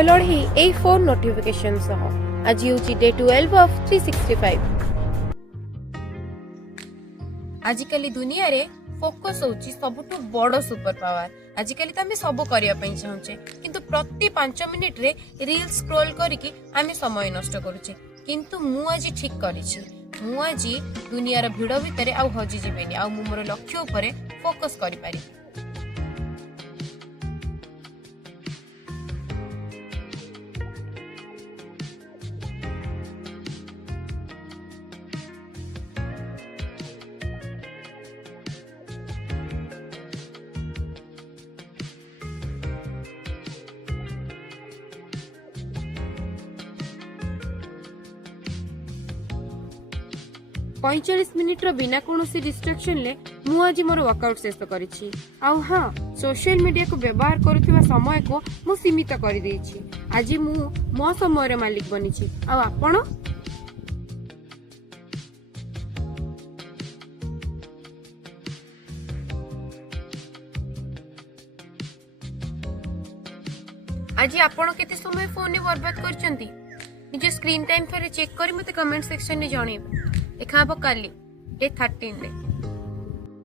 लड़ही ए phone notification सह आज UG day 12 of 365। आजिकली दुनिया रे फोकस होची सबुठु बड़ सुपर पावर। आजिकली तो आमे सब करिया पई चाहूचे किंतु प्रति 5 मिनिट रे रील स्क्रॉल करिकी आमे समय नष्ट करूचे। किंतु मु आज ठीक करिछि, मु आज दुनिया रे भिड़ भितरे आ हजि जिबेनी आ मु मोर लक्ष्य उपरे फोकस करि पारि। 45 मिनिट रो बिना कोनोसी डिस्ट्रैक्शन ले मु आज मोर वर्कआउट शेष करिछि। आ हां, सोशल मीडिया को व्यवहार करुवा समय को मु सीमित कर देछि। आज मु मो समय रे मालिक बनिछि। आ आपण आज आपण केते समय फोन ने बर्बाद करचंती? निज स्क्रीन टाइम फेर चेक करी मते कमेंट सेक्शन ने जणेब। देखा काली डे 13 रे।